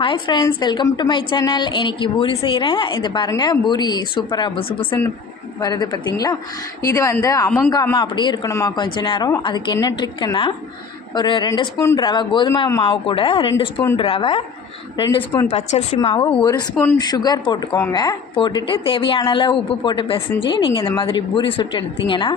Hi friends, welcome to my channel. இன்றைக்கி பூரி செய்கிறேன். இது பாருங்கள், பூரி சூப்பராக புசு புசுன்னு வருது பார்த்திங்களா. இது அமுங்காமல் அப்படியே இருக்கணுமா கொஞ்ச நேரம். அதுக்கு என்ன ட்ரிக்குன்னா, ஒரு 2 ஸ்பூன் ரவை, கோதுமை மாவு கூட 2 ஸ்பூன் ரவை, 2 ஸ்பூன் பச்சரிசி மாவு, 1 ஸ்பூன் சுகர் போட்டுக்கோங்க. போட்டுட்டு தேவையான அளவு உப்பு போட்டு பிசைஞ்சு நீங்கள் இந்த மாதிரி பூரி சுட்டு எடுத்திங்கன்னா